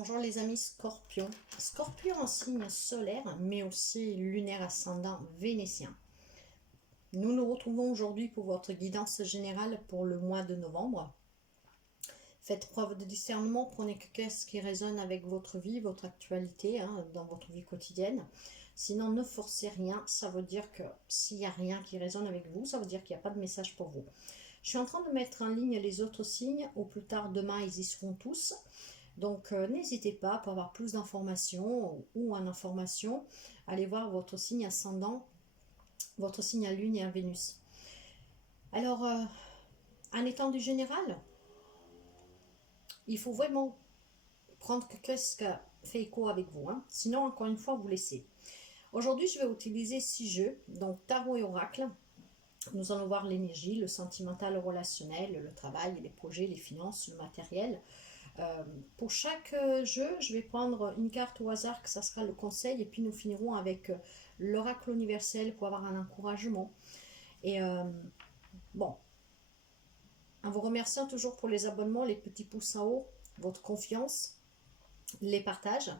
Bonjour les amis Scorpion. Scorpion en signe solaire, mais aussi lunaire ascendant vénitien. Nous nous retrouvons aujourd'hui pour votre guidance générale pour le mois de novembre. Faites preuve de discernement, prenez ce qui résonne avec votre vie, votre actualité, dans votre vie quotidienne. Sinon, ne forcez rien, ça veut dire que s'il n'y a rien qui résonne avec vous, ça veut dire qu'il n'y a pas de message pour vous. Je suis en train de mettre en ligne les autres signes, au plus tard demain ils y seront tous. Donc n'hésitez pas pour avoir plus d'informations ou en information, allez voir votre signe ascendant, votre signe à Lune et à Vénus. Alors, en étant du général, il faut vraiment prendre ce qui fait écho avec vous. Sinon, encore une fois, vous laissez. Aujourd'hui, je vais utiliser 6 jeux, donc tarot et oracle. Nous allons voir l'énergie, le sentimental, le relationnel, le travail, les projets, les finances, le matériel. Pour chaque jeu, je vais prendre une carte au hasard, que ça sera le conseil, et puis nous finirons avec l'oracle universel pour avoir un encouragement. Et bon, en vous remerciant toujours pour les abonnements, les petits pouces en haut, votre confiance, les partages.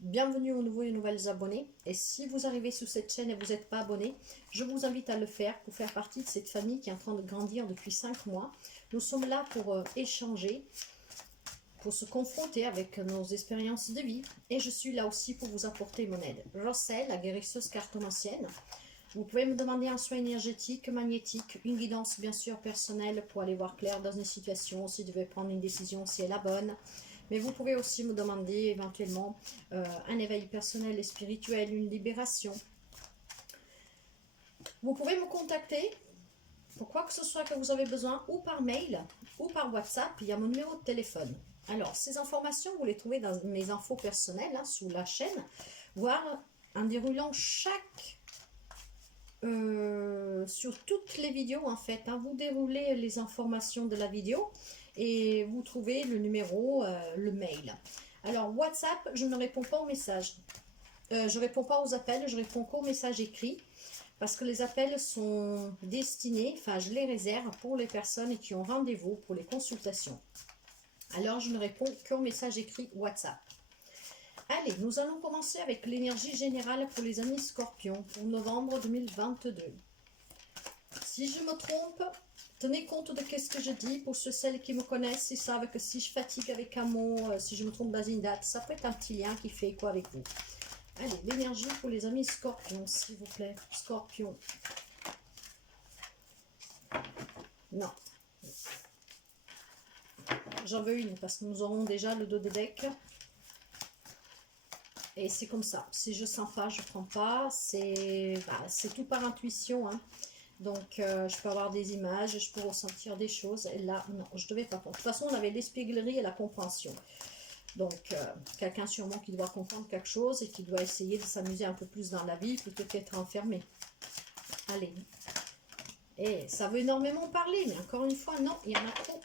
Bienvenue aux nouveaux et nouvelles abonnés. Et si vous arrivez sur cette chaîne et vous n'êtes pas abonné, je vous invite à le faire pour faire partie de cette famille qui est en train de grandir depuis 5 mois. Nous sommes là pour échanger, pour se confronter avec nos expériences de vie, et je suis là aussi pour vous apporter mon aide. Roselle, la guérisseuse cartomancienne. Vous pouvez me demander un soin énergétique, magnétique, une guidance bien sûr personnelle pour aller voir clair dans une situation, si vous devez prendre une décision, si elle est la bonne. Mais vous pouvez aussi me demander éventuellement un éveil personnel et spirituel, une libération. Vous pouvez me contacter pour quoi que ce soit que vous avez besoin, ou par mail, ou par WhatsApp. Il y a mon numéro de téléphone. Alors, ces informations, vous les trouvez dans mes infos personnelles, sous la chaîne, voire en déroulant sur toutes les vidéos, en fait. Vous déroulez les informations de la vidéo et vous trouvez le numéro, le mail. Alors, WhatsApp, je ne réponds pas aux messages. Je ne réponds pas aux appels, je réponds qu'aux messages écrits. Parce que les appels sont destinés, enfin je les réserve pour les personnes qui ont rendez-vous pour les consultations. Alors je ne réponds qu'aux messages écrits WhatsApp. Allez, nous allons commencer avec l'énergie générale pour les amis Scorpions pour novembre 2022. Si je me trompe, tenez compte de ce que je dis. Pour celles qui me connaissent, ils savent que si je fatigue avec un mot, si je me trompe dans une date, ça peut être un petit lien qui fait quoi avec vous. Allez, l'énergie pour les amis Scorpions, s'il vous plaît. Scorpion. Non. J'en veux une parce que nous aurons déjà le dos de deck. Et c'est comme ça. Si je sens pas, je prends pas. C'est tout par intuition. Donc, je peux avoir des images, je peux ressentir des choses. Et là, non, je ne devais pas. De toute façon, on avait l'espièglerie et la compréhension. Donc, quelqu'un sûrement qui doit comprendre quelque chose et qui doit essayer de s'amuser un peu plus dans la vie plutôt qu'être enfermé. Allez. Et ça veut énormément parler, mais encore une fois, non, il y en a trop.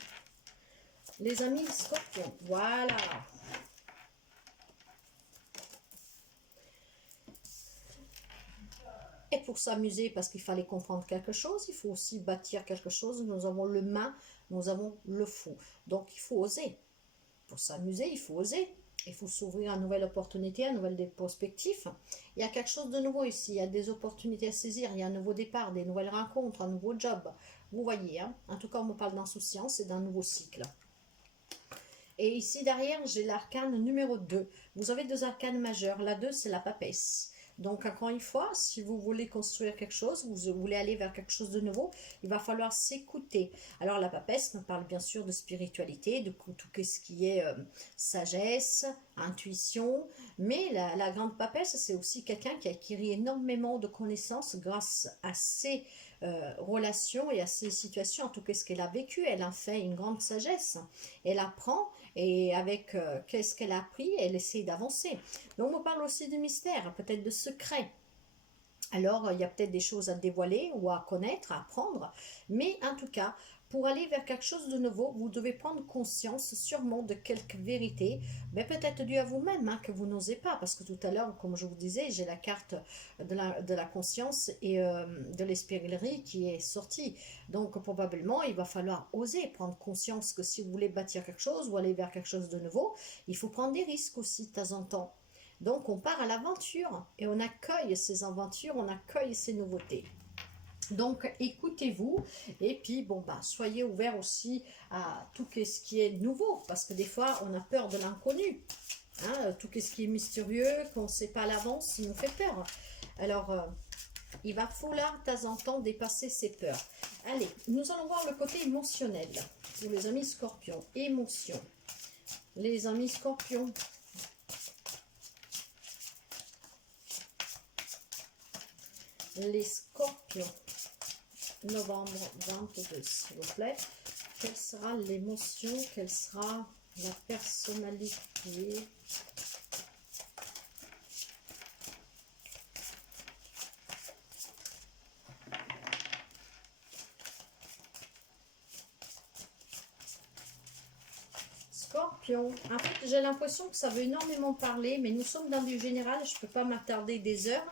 Les amis Scorpions, voilà. Et pour s'amuser, parce qu'il fallait comprendre quelque chose, il faut aussi bâtir quelque chose. Nous avons le main, nous avons le fou. Donc, il faut oser. Pour s'amuser, il faut oser. Il faut s'ouvrir à une nouvelle opportunité, à une nouvelle perspective. Il y a quelque chose de nouveau ici. Il y a des opportunités à saisir. Il y a un nouveau départ, des nouvelles rencontres, un nouveau job. Vous voyez, en tout cas, on me parle d'insouciance et d'un nouveau cycle. Et ici, derrière, j'ai l'arcane numéro 2. Vous avez 2 arcanes majeurs. La 2, c'est la papesse. Donc, encore une fois, si vous voulez construire quelque chose, vous voulez aller vers quelque chose de nouveau, il va falloir s'écouter. Alors, la papesse me parle bien sûr de spiritualité, de tout ce qui est sagesse, intuition. Mais la grande papesse, c'est aussi quelqu'un qui a acquis énormément de connaissances grâce à ses relations et à ses situations, en tout cas ce qu'elle a vécu. Elle a fait une grande sagesse. Elle apprend et avec qu'est-ce qu'elle a appris, elle essaie d'avancer. Mais on me parle aussi de mystère, peut-être de secret. Alors, il y a peut-être des choses à dévoiler ou à connaître, à apprendre. Mais en tout cas, pour aller vers quelque chose de nouveau, vous devez prendre conscience sûrement de quelques vérités, mais peut-être dû à vous-même, hein, que vous n'osez pas, parce que tout à l'heure, comme je vous disais, j'ai la carte de la conscience et de l'espièglerie qui est sortie. Donc probablement, il va falloir oser prendre conscience que si vous voulez bâtir quelque chose ou aller vers quelque chose de nouveau, il faut prendre des risques aussi de temps en temps. Donc on part à l'aventure et on accueille ces aventures, on accueille ces nouveautés. Donc écoutez-vous et puis bon bah soyez ouverts aussi à tout ce qui est nouveau parce que des fois on a peur de l'inconnu, hein, tout ce qui est mystérieux qu'on ne sait pas à l'avance, ça nous fait peur. Alors il va falloir de temps en temps dépasser ses peurs. Allez, nous allons voir le côté émotionnel pour les amis scorpions. Émotion. Les amis scorpions. Les scorpions. Novembre 22, s'il vous plaît. Quelle sera l'émotion? Quelle sera la personnalité? Scorpion. En fait, j'ai l'impression que ça veut énormément parler, mais nous sommes dans du général, je ne peux pas m'attarder des heures.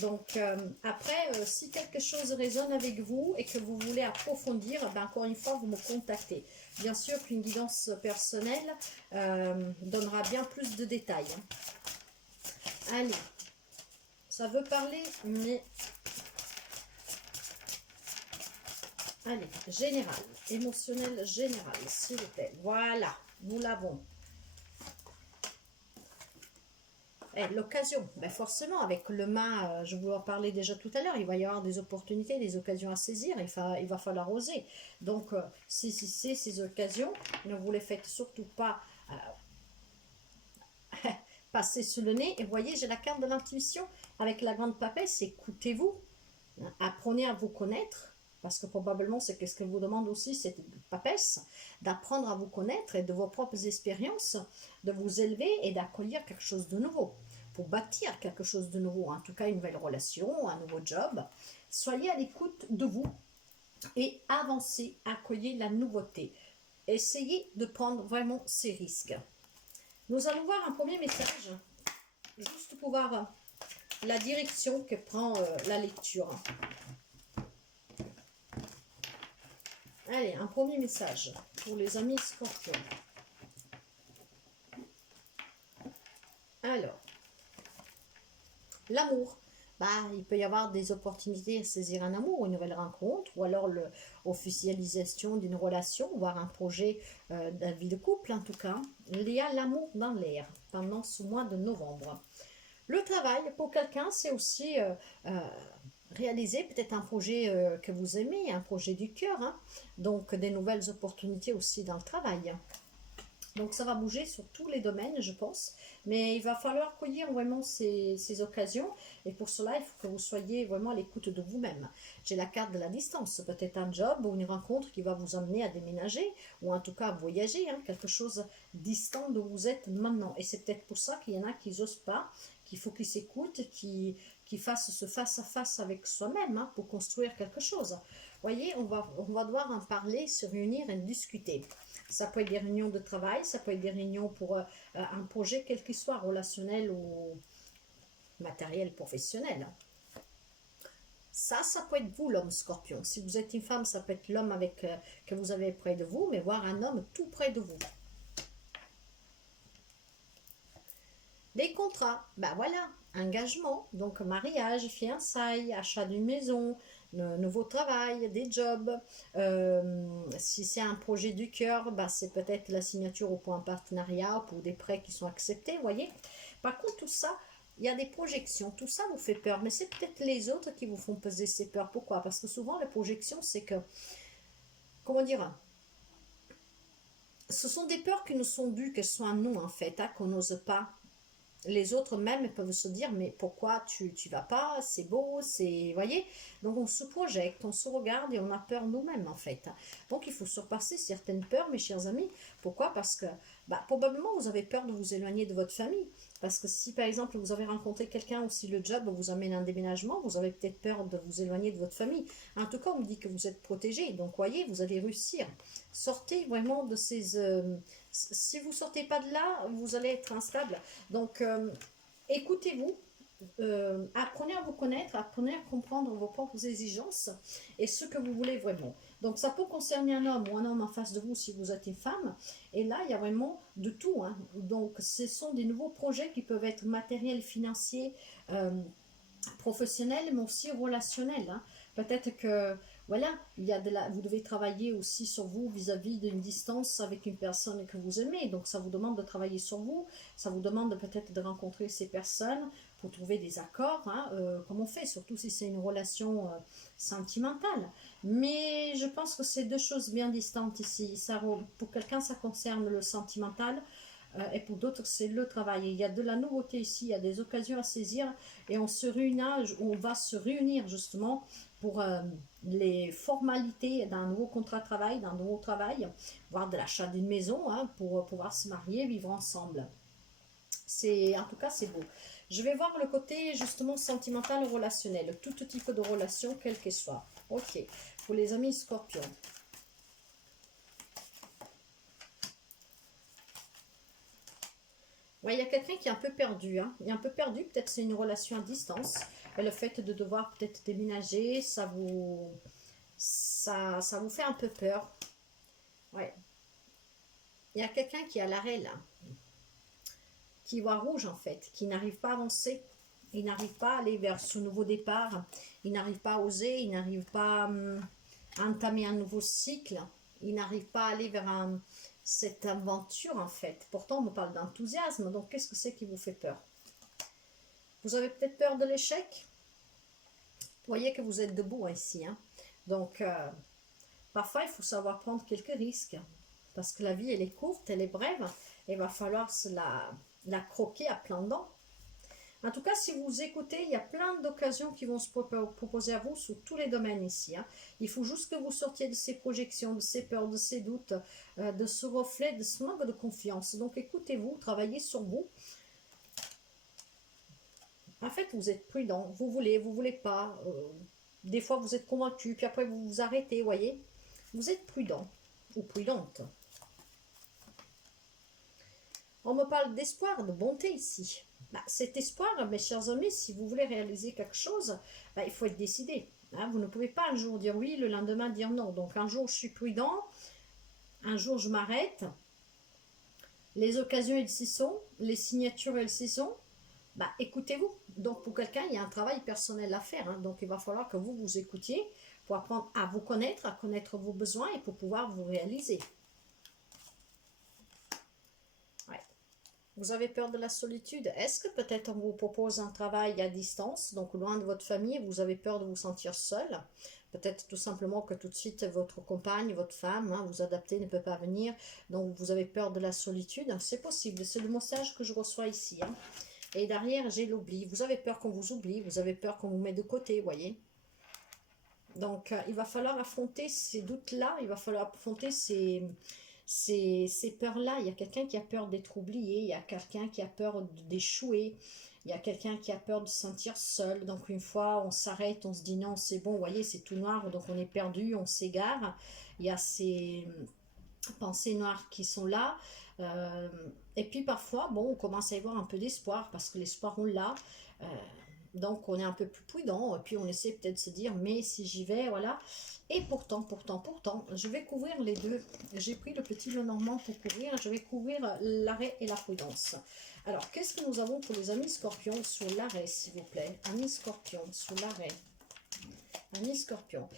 Donc, après, si quelque chose résonne avec vous et que vous voulez approfondir, ben, encore une fois, vous me contactez. Bien sûr qu'une guidance personnelle donnera bien plus de détails. Allez, ça veut parler, mais... Allez, général, émotionnel général, s'il vous plaît. Voilà, nous l'avons. L'occasion, ben forcément, avec le mât, je vous en parlais déjà tout à l'heure, il va y avoir des opportunités, des occasions à saisir, il va falloir oser. Donc, si c'est ces occasions, ne vous les faites surtout pas passer sous le nez. Et voyez, j'ai la carte de l'intuition avec la grande papesse, écoutez-vous, apprenez à vous connaître, parce que probablement c'est ce que vous demande aussi cette papesse, d'apprendre à vous connaître et de vos propres expériences, de vous élever et d'accueillir quelque chose de nouveau, pour bâtir quelque chose de nouveau, en tout cas une nouvelle relation, un nouveau job. Soyez à l'écoute de vous et avancez, accueillez la nouveauté. Essayez de prendre vraiment ces risques. Nous allons voir un premier message, juste pour voir la direction que prend la lecture. Allez, un premier message pour les amis scorpions. Alors, l'amour. Bah, il peut y avoir des opportunités à saisir un amour, une nouvelle rencontre, ou alors l'officialisation d'une relation, voire un projet de la vie de couple en tout cas. Il y a l'amour dans l'air pendant ce mois de novembre. Le travail, pour quelqu'un, c'est aussi réaliser peut-être un projet que vous aimez, un projet du cœur, hein. Donc des nouvelles opportunités aussi dans le travail. Donc ça va bouger sur tous les domaines, je pense, mais il va falloir cueillir vraiment ces occasions, et pour cela, il faut que vous soyez vraiment à l'écoute de vous-même. J'ai la carte de la distance, peut-être un job ou une rencontre qui va vous amener à déménager, ou en tout cas à voyager, hein, quelque chose distant d'où vous êtes maintenant. Et c'est peut-être pour ça qu'il y en a qui n'osent pas, qu'il faut qu'ils s'écoutent, qui fassent ce face-à-face avec soi-même, hein, pour construire quelque chose. Vous voyez, on va devoir en parler, se réunir et discuter. Ça peut être des réunions de travail, ça peut être des réunions pour un projet quel qu'il soit, relationnel ou matériel, professionnel. Ça peut être vous, l'homme scorpion. Si vous êtes une femme, ça peut être l'homme avec que vous avez près de vous, mais voir un homme tout près de vous. Les contrats, ben voilà, engagement, donc mariage, fiançailles, achat d'une maison, nouveau travail, des jobs. Si c'est un projet du cœur, ben c'est peut-être la signature au point partenariat pour des prêts qui sont acceptés, voyez. Par contre, tout ça, il y a des projections, tout ça vous fait peur, mais c'est peut-être les autres qui vous font peser ces peurs. Pourquoi? Parce que souvent, les projections, c'est que, comment dire, ce sont des peurs qui nous sont dues, qu'elles soient un non en fait, hein, qu'on n'ose pas les autres même peuvent se dire, mais pourquoi tu vas pas, c'est beau, c'est, voyez, donc on se projette, on se regarde et on a peur nous-mêmes en fait. Donc il faut surpasser certaines peurs, mes chers amis. Pourquoi? Parce que probablement vous avez peur de vous éloigner de votre famille. Parce que si par exemple vous avez rencontré quelqu'un ou si le job vous amène un déménagement, vous avez peut-être peur de vous éloigner de votre famille. En tout cas, on me dit que vous êtes protégé, donc voyez, vous allez réussir. Sortez vraiment de ces... si vous sortez pas de là, vous allez être instable. Donc, écoutez-vous, apprenez à vous connaître, apprenez à comprendre vos propres exigences et ce que vous voulez vraiment. Donc ça peut concerner un homme ou un homme en face de vous si vous êtes une femme. Et là, il y a vraiment de tout, hein. Donc ce sont des nouveaux projets qui peuvent être matériels, financiers, professionnels, mais aussi relationnels, hein. Peut-être que voilà, il y a vous devez travailler aussi sur vous vis-à-vis d'une distance avec une personne que vous aimez. Donc ça vous demande de travailler sur vous, ça vous demande peut-être de rencontrer ces personnes pour trouver des accords, hein, comme on fait, surtout si c'est une relation sentimentale. Mais je pense que c'est deux choses bien distantes ici. Ça, pour quelqu'un, ça concerne le sentimental. Et pour d'autres, c'est le travail. Il y a de la nouveauté ici, il y a des occasions à saisir et on va se réunir justement pour les formalités d'un nouveau contrat de travail, d'un nouveau travail, voire de l'achat d'une maison, hein, pour pouvoir se marier, vivre ensemble. En tout cas, c'est beau. Je vais voir le côté justement sentimental, relationnel, tout type de relation, quelle qu'elle soit. Ok, pour les amis scorpions. Ouais, il y a quelqu'un qui est un peu perdu, hein. Il est un peu perdu, peut-être c'est une relation à distance. Et le fait de devoir peut-être déménager, ça vous fait un peu peur. Ouais. Il y a quelqu'un qui est à l'arrêt là, qui voit rouge en fait, qui n'arrive pas à avancer. Il n'arrive pas à aller vers ce nouveau départ. Il n'arrive pas à oser, il n'arrive pas à entamer un nouveau cycle. Il n'arrive pas à aller vers cette aventure en fait. Pourtant, on me parle d'enthousiasme. Donc, qu'est-ce que c'est qui vous fait peur? Vous avez peut-être peur de l'échec? Vous voyez que vous êtes debout ici, hein. Donc, parfois, il faut savoir prendre quelques risques. Parce que la vie, elle est courte, elle est brève. Et il va falloir la croquer à plein dents. En tout cas, si vous écoutez, il y a plein d'occasions qui vont se proposer à vous sous tous les domaines ici, hein. Il faut juste que vous sortiez de ces projections, de ces peurs, de ces doutes, de ce reflet, de ce manque de confiance. Donc écoutez-vous, travaillez sur vous. En fait, vous êtes prudent. Vous voulez pas. Des fois, vous êtes convaincu, puis après, vous vous arrêtez, voyez. Vous êtes prudent ou prudente. On me parle d'espoir, de bonté ici. Cet espoir, mes chers amis, si vous voulez réaliser quelque chose, il faut être décidé, hein. Vous ne pouvez pas un jour dire oui, le lendemain dire non. Donc un jour je suis prudent, un jour je m'arrête. Les occasions elles s'y sont, les signatures elles s'y sont. Écoutez-vous. Donc pour quelqu'un, il y a un travail personnel à faire, hein. Donc il va falloir que vous vous écoutiez pour apprendre à vous connaître, à connaître vos besoins et pour pouvoir vous réaliser. Vous avez peur de la solitude? Est-ce que peut-être on vous propose un travail à distance, donc loin de votre famille, vous avez peur de vous sentir seul? Peut-être tout simplement que tout de suite votre compagne, votre femme, hein, vous adapter ne peut pas venir, donc vous avez peur de la solitude. C'est possible, c'est le message que je reçois ici, hein. Et derrière, j'ai l'oubli. Vous avez peur qu'on vous oublie, vous avez peur qu'on vous mette de côté, voyez. Donc, il va falloir affronter ces doutes-là, il va falloir affronter ces peurs-là. Il y a quelqu'un qui a peur d'être oublié, il y a quelqu'un qui a peur d'échouer, il y a quelqu'un qui a peur de se sentir seul. Donc une fois on s'arrête, on se dit non c'est bon, vous voyez c'est tout noir, donc on est perdu, on s'égare. Il y a ces pensées noires qui sont là. Et puis parfois, bon, on commence à y voir un peu d'espoir, parce que l'espoir on l'a. Donc on est un peu plus prudent, et puis on essaie peut-être de se dire, mais si j'y vais, voilà. Et pourtant, je vais couvrir les deux. J'ai pris le petit Lenormand pour couvrir, je vais couvrir l'arrêt et la prudence. Alors, qu'est-ce que nous avons pour les amis scorpions sur l'arrêt, s'il vous plaît? Amis scorpions, sur l'arrêt. Amis scorpions.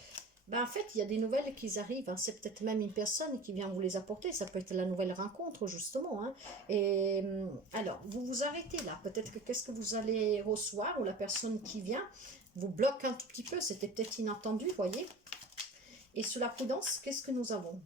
En fait, il y a des nouvelles qui arrivent, hein. C'est peut-être même une personne qui vient vous les apporter. Ça peut être la nouvelle rencontre, justement, hein. Et alors, vous vous arrêtez là. Peut-être que qu'est-ce que vous allez recevoir, ou la personne qui vient vous bloque un tout petit peu. C'était peut-être inattendu, voyez. Et sous la prudence, qu'est-ce que nous avons?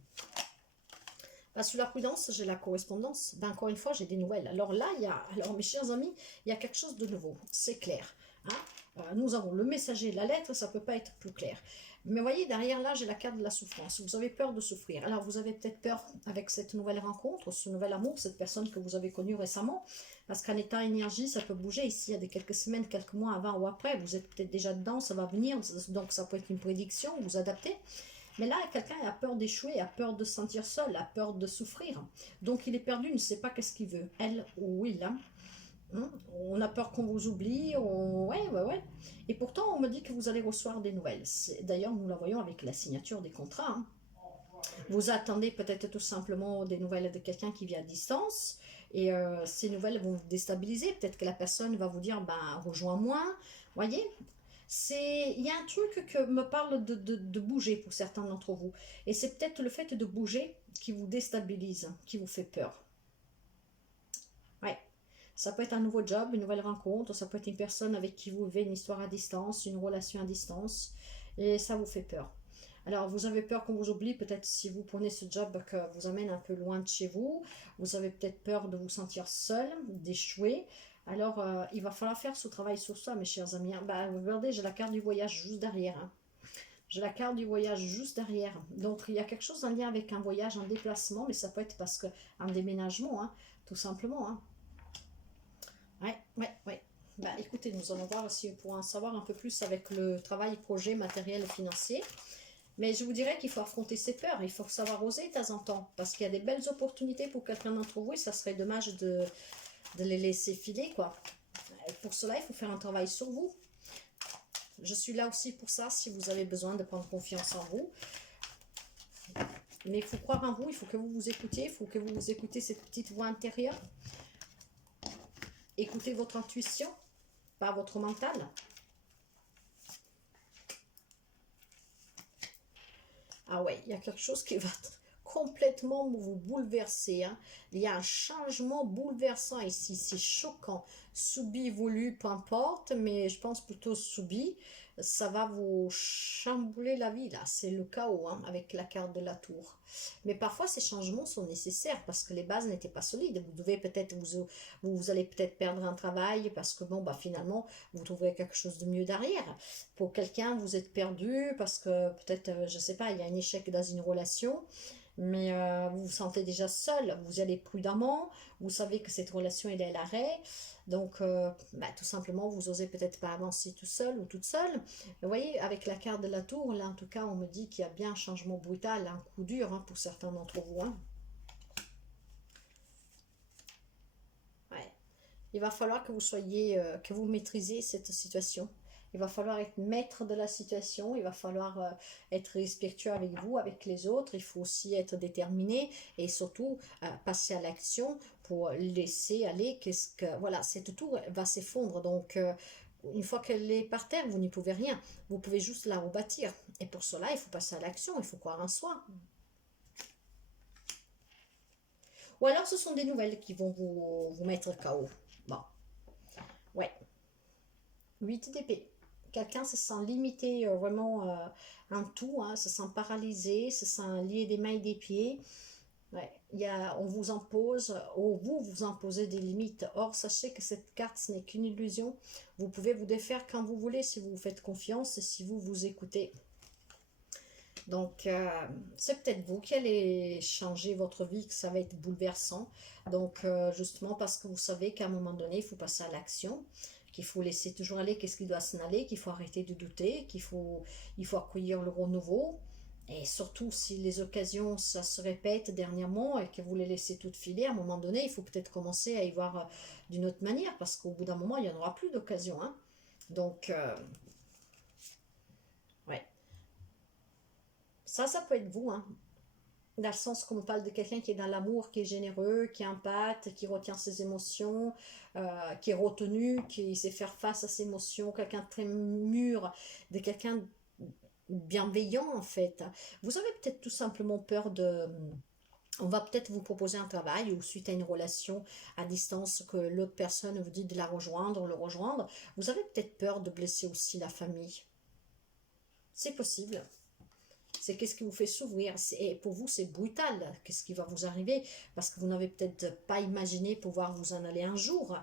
Bah, sous la prudence, j'ai la correspondance. Ben, encore une fois, j'ai des nouvelles. Alors là, alors mes chers amis, il y a quelque chose de nouveau. C'est clair. Hein. Nous avons le messager, la lettre, ça ne peut pas être plus clair. Mais voyez, derrière là, j'ai la carte de la souffrance. Vous avez peur de souffrir. Alors, vous avez peut-être peur avec cette nouvelle rencontre, ce nouvel amour, cette personne que vous avez connue récemment. Parce qu'en état énergie, ça peut bouger ici. Il y a des quelques semaines, quelques mois avant ou après. Vous êtes peut-être déjà dedans, ça va venir. Donc, ça peut être une prédiction, vous adaptez. Mais là, quelqu'un a peur d'échouer, a peur de se sentir seul, a peur de souffrir. Donc il est perdu, il ne sait pas qu'est-ce qu'il veut. Elle ou il. On a peur qu'on vous oublie. Ouais, ouais, ouais. Et pourtant, on me dit que vous allez recevoir des nouvelles. D'ailleurs, nous la voyons avec la signature des contrats. Vous attendez peut-être tout simplement des nouvelles de quelqu'un qui vit à distance. Et ces nouvelles vont vous déstabiliser. Peut-être que la personne va vous dire, ben, rejoins-moi. Voyez, il y a un truc que me parle de bouger pour certains d'entre vous. Et c'est peut-être le fait de bouger qui vous déstabilise, qui vous fait peur. Ouais. Ça peut être un nouveau job, une nouvelle rencontre, ça peut être une personne avec qui vous vivez une histoire à distance, une relation à distance, et ça vous fait peur. Alors, vous avez peur qu'on vous oublie, peut-être si vous prenez ce job que vous amène un peu loin de chez vous. Vous avez peut-être peur de vous sentir seul, d'échouer. Alors, il va falloir faire ce travail sur soi, mes chers amis. Bah, regardez, j'ai la carte du voyage juste derrière. J'ai la carte du voyage juste derrière. Donc, il y a quelque chose en lien avec un voyage, un déplacement, mais ça peut être parce qu'un déménagement, tout simplement. Ouais, ouais, ouais. Bah, écoutez, nous allons voir si on pourra en savoir un peu plus avec le travail, projet, matériel et financier. Mais je vous dirais qu'il faut affronter ses peurs, il faut savoir oser de temps en temps, parce qu'il y a des belles opportunités pour quelqu'un d'entre vous et ça serait dommage de les laisser filer, quoi. Pour cela, il faut faire un travail sur vous. Je suis là aussi pour ça, si vous avez besoin de prendre confiance en vous. Mais il faut croire en vous, il faut que vous vous écoutiez, il faut que vous écoutez cette petite voix intérieure. Écoutez votre intuition, pas votre mental. Ah ouais, il y a quelque chose qui va complètement vous bouleverser. Il y a un changement bouleversant ici, c'est choquant. Soubi, voulu, peu importe, mais je pense plutôt soubi. Ça va vous chambouler la vie, là. C'est le chaos, avec la carte de la tour. Mais parfois, ces changements sont nécessaires parce que les bases n'étaient pas solides. Vous devez peut-être, vous allez peut-être perdre un travail parce que, bon, bah, finalement, vous trouverez quelque chose de mieux derrière. Pour quelqu'un, vous êtes perdu parce que peut-être, je sais pas, il y a un échec dans une relation, mais vous vous sentez déjà seul, vous y allez prudemment, vous savez que cette relation elle est à l'arrêt, donc bah, tout simplement vous osez peut-être pas avancer tout seul ou toute seule. Vous voyez, avec la carte de la tour, là en tout cas on me dit qu'il y a bien un changement brutal, un coup dur pour certains d'entre vous. Ouais. Il va falloir que vous soyez, que vous maîtrisez cette situation. Il va falloir être maître de la situation, il va falloir être respectueux avec vous, avec les autres, il faut aussi être déterminé et surtout passer à l'action pour laisser aller. Voilà, cette tour va s'effondrer. Donc, une fois qu'elle est par terre, vous n'y pouvez rien. Vous pouvez juste la rebâtir. Et pour cela, il faut passer à l'action, il faut croire en soi. Ou alors, ce sont des nouvelles qui vont vous mettre KO. Bon, ouais. 8 d'épée. Quelqu'un se sent limité vraiment en tout, se sent paralysé, se sent lié des mains et des pieds. Ouais, on vous impose, ou vous imposez des limites. Or, sachez que cette carte, ce n'est qu'une illusion. Vous pouvez vous défaire quand vous voulez si vous vous faites confiance et si vous vous écoutez. Donc, c'est peut-être vous qui allez changer votre vie, que ça va être bouleversant. Donc, justement parce que vous savez qu'à un moment donné, il faut passer à l'action, qu'il faut laisser toujours aller qu'est-ce qui doit s'en aller, qu'il faut arrêter de douter, il faut accueillir le renouveau. Et surtout, si les occasions, ça se répète dernièrement et que vous les laissez toutes filer, à un moment donné, il faut peut-être commencer à y voir d'une autre manière, parce qu'au bout d'un moment, il n'y en aura plus d'occasion. Donc, ouais. Ça peut être vous, dans le sens qu'on parle de quelqu'un qui est dans l'amour, qui est généreux, qui est empathe, qui retient ses émotions, qui est retenu, qui sait faire face à ses émotions, quelqu'un de très mûr, de quelqu'un bienveillant en fait. Vous avez peut-être tout simplement peur de... On va peut-être vous proposer un travail ou suite à une relation à distance que l'autre personne vous dit de la rejoindre, le rejoindre. Vous avez peut-être peur de blesser aussi la famille. C'est possible. c'est qu'est-ce qui vous fait s'ouvrir. Et pour vous, c'est brutal, qu'est-ce qui va vous arriver, parce que vous n'avez peut-être pas imaginé pouvoir vous en aller un jour.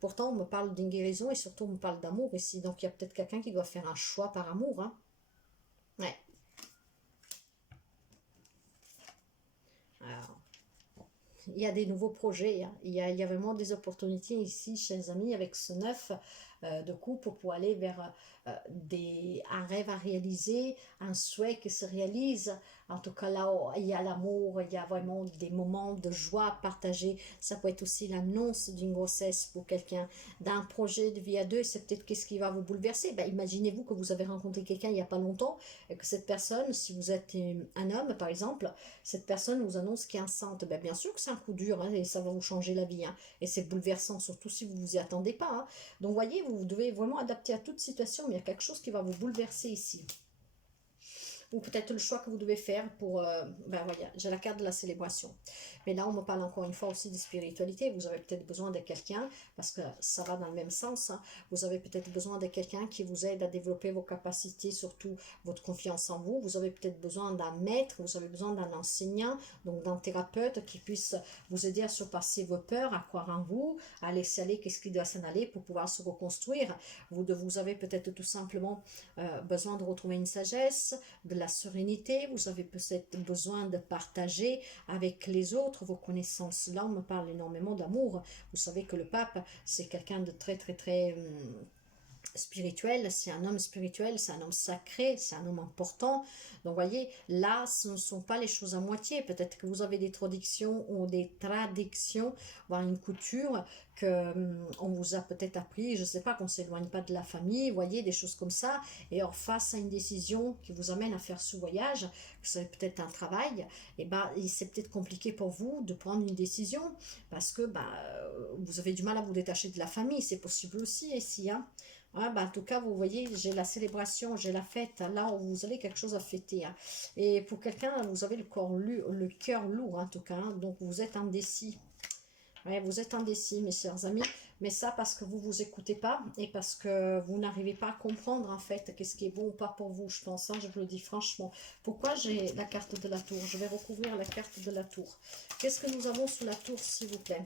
Pourtant, on me parle d'une guérison et surtout, on me parle d'amour ici. Donc, il y a peut-être quelqu'un qui doit faire un choix par amour. Hein. Ouais. Alors, il y a des nouveaux projets, hein. Il y a vraiment des opportunités ici, chers amis, avec ce 9 de coupe pour aller vers un rêve à réaliser, un souhait qui se réalise. En tout cas, là, il y a l'amour, il y a vraiment des moments de joie partagés. Ça peut être aussi l'annonce d'une grossesse pour quelqu'un, d'un projet de vie à deux. C'est peut-être qu'est-ce qui va vous bouleverser. Ben, imaginez-vous que vous avez rencontré quelqu'un il n'y a pas longtemps et que cette personne, si vous êtes un homme par exemple, cette personne vous annonce qu'elle est enceinte. Ben, bien sûr que c'est un coup dur, hein, et ça va vous changer la vie. Hein, et c'est bouleversant, surtout si vous ne vous y attendez pas. Hein. Donc, voyez, vous devez vraiment adapter à toute situation, mais il y a quelque chose qui va vous bouleverser ici. Ou peut-être le choix que vous devez faire pour... ben voilà, j'ai la carte de la célébration. Mais là, on me parle encore une fois aussi de spiritualité. Vous avez peut-être besoin de quelqu'un, parce que ça va dans le même sens. Hein. Vous avez peut-être besoin de quelqu'un qui vous aide à développer vos capacités, surtout votre confiance en vous. Vous avez peut-être besoin d'un maître, vous avez besoin d'un enseignant, donc d'un thérapeute qui puisse vous aider à surpasser vos peurs, à croire en vous, à laisser aller qu'est-ce qui doit s'en aller pour pouvoir se reconstruire. Vous avez peut-être tout simplement besoin de retrouver une sagesse, de la sérénité, vous avez peut-être besoin de partager avec les autres vos connaissances. Là, on me parle énormément d'amour. Vous savez que le pape, c'est quelqu'un de très, très, très spirituel, c'est un homme spirituel, c'est un homme sacré, c'est un homme important. Donc, voyez, là, ce ne sont pas les choses à moitié. Peut-être que vous avez des traditions ou des traditions, voire une couture que on vous a peut-être appris, je ne sais pas, qu'on ne s'éloigne pas de la famille, voyez, des choses comme ça. Et alors, face à une décision qui vous amène à faire ce voyage, que c'est peut-être un travail, et ben, c'est peut-être compliqué pour vous de prendre une décision parce que vous avez du mal à vous détacher de la famille. C'est possible aussi ici, hein. Ouais, en tout cas, vous voyez, j'ai la célébration, j'ai la fête. Là, vous avez quelque chose à fêter. Hein. Et pour quelqu'un, vous avez le cœur lourd, en tout cas. Hein. Donc, vous êtes indécis. Ouais, vous êtes indécis, mes chers amis. Mais ça, parce que vous ne vous écoutez pas et parce que vous n'arrivez pas à comprendre, en fait, qu'est-ce qui est bon ou pas pour vous, je pense. Hein, je vous le dis franchement. Pourquoi j'ai la carte de la tour? Je vais recouvrir la carte de la tour. Qu'est-ce que nous avons sous la tour, s'il vous plaît?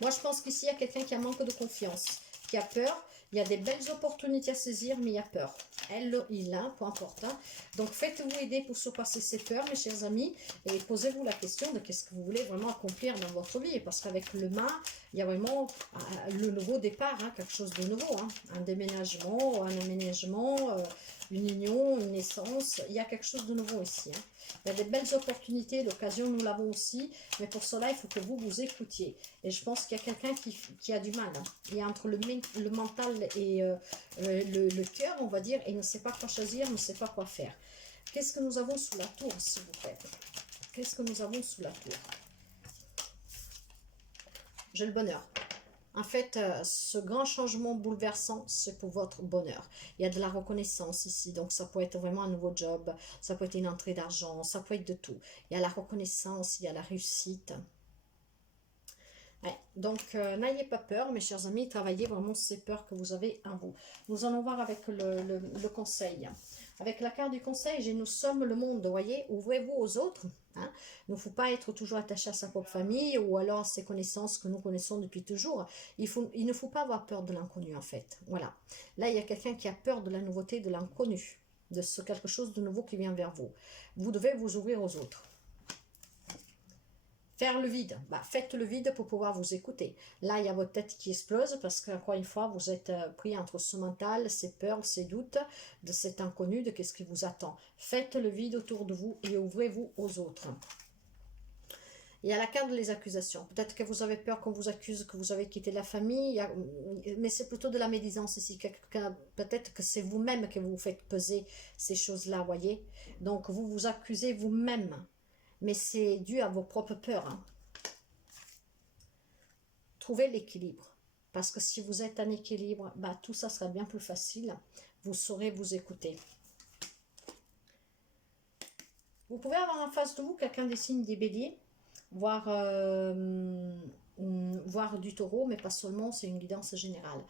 Moi, je pense qu'ici, il y a quelqu'un qui a manque de confiance, qui a peur. Il y a des belles opportunités à saisir, mais il y a peur. Elle, il a, peu importe. Hein. Donc, faites-vous aider pour surpasser ces peurs, mes chers amis, et posez-vous la question de qu'est-ce que vous voulez vraiment accomplir dans votre vie. Parce qu'avec le mât, il y a vraiment le nouveau départ, hein, quelque chose de nouveau. Hein. Un déménagement, un aménagement, une union, une naissance. Il y a quelque chose de nouveau ici. Hein. Il y a des belles opportunités, l'occasion, nous l'avons aussi. Mais pour cela, il faut que vous vous écoutiez. Et je pense qu'il y a quelqu'un qui a du mal. Hein. Il y a entre le mental et le cœur, on va dire, et ne sait pas quoi choisir, ne sait pas quoi faire. Qu'est-ce que nous avons sous la tour, s'il vous plaît? Qu'est-ce que nous avons sous la tour? J'ai le bonheur. En fait, ce grand changement bouleversant, c'est pour votre bonheur. Il y a de la reconnaissance ici, donc ça peut être vraiment un nouveau job, ça peut être une entrée d'argent, ça peut être de tout. Il y a la reconnaissance, il y a la réussite. Ouais. Donc, n'ayez pas peur, mes chers amis, travaillez vraiment ces peurs que vous avez en vous. Nous allons voir avec le conseil. Avec la carte du conseil, j'ai « Nous sommes le monde », vous voyez, ouvrez-vous aux autres. Hein. Il ne faut pas être toujours attaché à sa propre famille ou alors à ses connaissances que nous connaissons depuis toujours. Il ne faut pas avoir peur de l'inconnu, en fait. Voilà. Là, il y a quelqu'un qui a peur de la nouveauté, de l'inconnu, de quelque chose de nouveau qui vient vers vous. Vous devez vous ouvrir aux autres. Faire le vide, faites le vide pour pouvoir vous écouter. Là, il y a votre tête qui explose parce qu'encore une fois, vous êtes pris entre ce mental, ces peurs, ces doutes, de cet inconnu, de qu'est-ce qui vous attend. Faites le vide autour de vous et ouvrez-vous aux autres. Il y a la carte des accusations. Peut-être que vous avez peur qu'on vous accuse que vous avez quitté la famille, mais c'est plutôt de la médisance ici. Peut-être que c'est vous-même que vous faites peser ces choses-là, voyez. Donc, vous vous accusez vous-même. Mais c'est dû à vos propres peurs. Hein. Trouvez l'équilibre. Parce que si vous êtes en équilibre, tout ça sera bien plus facile. Vous saurez vous écouter. Vous pouvez avoir en face de vous quelqu'un des signes des béliers, voire du taureau, mais pas seulement, c'est une guidance générale.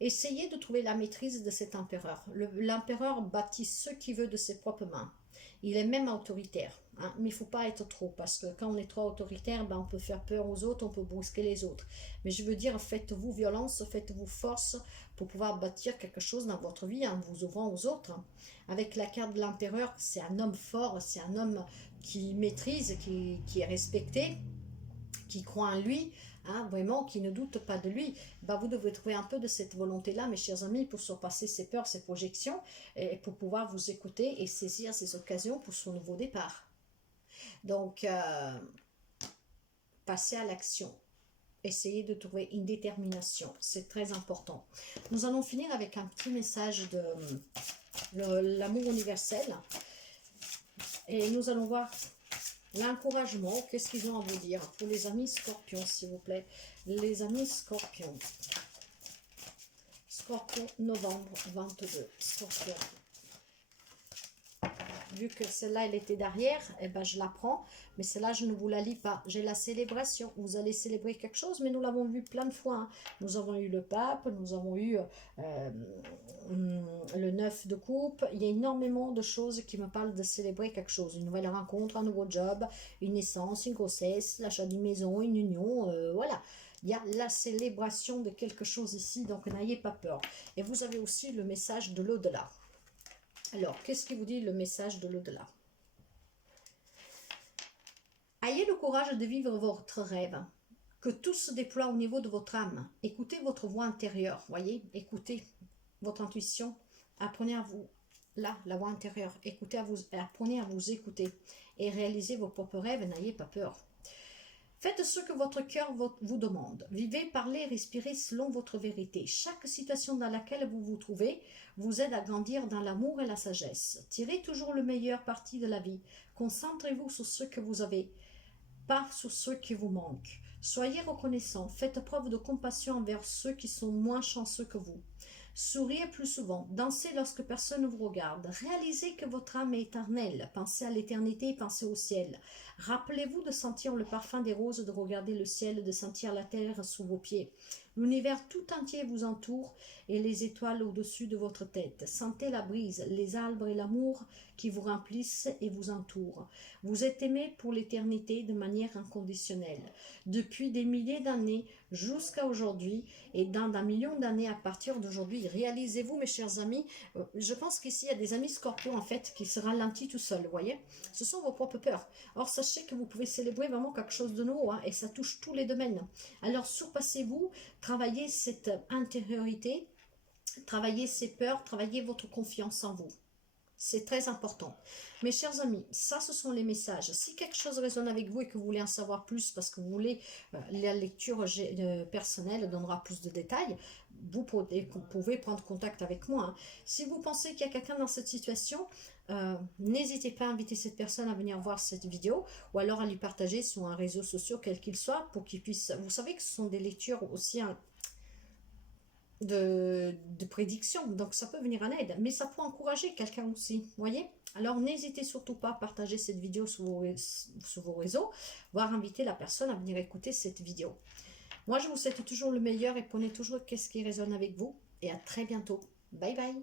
Essayez de trouver la maîtrise de cet empereur. L'empereur bâtit ce qu'il veut de ses propres mains. Il est même autoritaire. Hein, mais il ne faut pas être trop, parce que quand on est trop autoritaire, ben, on peut faire peur aux autres, on peut brusquer les autres. Mais je veux dire, faites-vous violence, faites-vous force pour pouvoir bâtir quelque chose dans votre vie en vous ouvrant aux autres. Avec la carte de l'empereur, c'est un homme fort, c'est un homme qui maîtrise, qui est respecté, qui croit en lui, hein, vraiment, qui ne doute pas de lui. Ben, vous devez trouver un peu de cette volonté-là, mes chers amis, pour surpasser ses peurs, ses projections, et pour pouvoir vous écouter et saisir ces occasions pour son nouveau départ. Donc, passez à l'action. Essayez de trouver une détermination. C'est très important. Nous allons finir avec un petit message de l'amour universel. Et nous allons voir l'encouragement. Qu'est-ce qu'ils ont à vous dire pour les amis scorpions, s'il vous plaît. Les amis scorpions. Scorpion, novembre 22. Scorpion. Vu que celle-là, elle était derrière, eh ben, je la prends. Mais celle-là, je ne vous la lis pas. J'ai la célébration. Vous allez célébrer quelque chose, mais nous l'avons vu plein de fois. Hein. Nous avons eu le pape, nous avons eu le 9 de coupe. Il y a énormément de choses qui me parlent de célébrer quelque chose. Une nouvelle rencontre, un nouveau job, une naissance, une grossesse, l'achat d'une maison, une union, voilà. Il y a la célébration de quelque chose ici, donc n'ayez pas peur. Et vous avez aussi le message de l'au-delà. Alors, qu'est-ce qui vous dit le message de l'au-delà? Ayez le courage de vivre votre rêve, que tout se déploie au niveau de votre âme. Écoutez votre voix intérieure, voyez, écoutez votre intuition. Apprenez à vous, là, la voix intérieure, apprenez à vous écouter et réalisez vos propres rêves, n'ayez pas peur. Faites ce que votre cœur vous demande. Vivez, parlez, respirez selon votre vérité. Chaque situation dans laquelle vous vous trouvez vous aide à grandir dans l'amour et la sagesse. Tirez toujours le meilleur parti de la vie. Concentrez-vous sur ce que vous avez, pas sur ceux qui vous manquent. Soyez reconnaissant. Faites preuve de compassion envers ceux qui sont moins chanceux que vous. Souriez plus souvent, dansez lorsque personne ne vous regarde, réalisez que votre âme est éternelle, pensez à l'éternité, pensez au ciel. Rappelez-vous de sentir le parfum des roses, de regarder le ciel, de sentir la terre sous vos pieds. L'univers tout entier vous entoure et les étoiles au-dessus de votre tête. Sentez la brise, les arbres et l'amour qui vous remplissent et vous entourent. Vous êtes aimé pour l'éternité de manière inconditionnelle. Depuis des milliers d'années jusqu'à aujourd'hui et dans un million d'années à partir d'aujourd'hui, réalisez-vous mes chers amis, je pense qu'ici il y a des amis scorpions en fait qui se ralentissent tout seuls, vous voyez. Ce sont vos propres peurs. Or sachez que vous pouvez célébrer vraiment quelque chose de nouveau hein, et ça touche tous les domaines. Alors surpassez-vous, travaillez cette intériorité, travaillez ces peurs, travaillez votre confiance en vous. C'est très important. Mes chers amis, ça ce sont les messages. Si quelque chose résonne avec vous et que vous voulez en savoir plus parce que vous voulez, la lecture personnelle donnera plus de détails, vous pouvez prendre contact avec moi. Hein. Si vous pensez qu'il y a quelqu'un dans cette situation, n'hésitez pas à inviter cette personne à venir voir cette vidéo ou alors à lui partager sur un réseau social quel qu'il soit pour qu'il puisse... Vous savez que ce sont des lectures aussi... De prédiction, donc ça peut venir en aide, mais ça peut encourager quelqu'un aussi, voyez. Alors n'hésitez surtout pas à partager cette vidéo sur vos réseaux, voire inviter la personne à venir écouter cette vidéo. Moi je vous souhaite toujours le meilleur et prenez toujours qu'est-ce qui résonne avec vous et à très bientôt. Bye bye.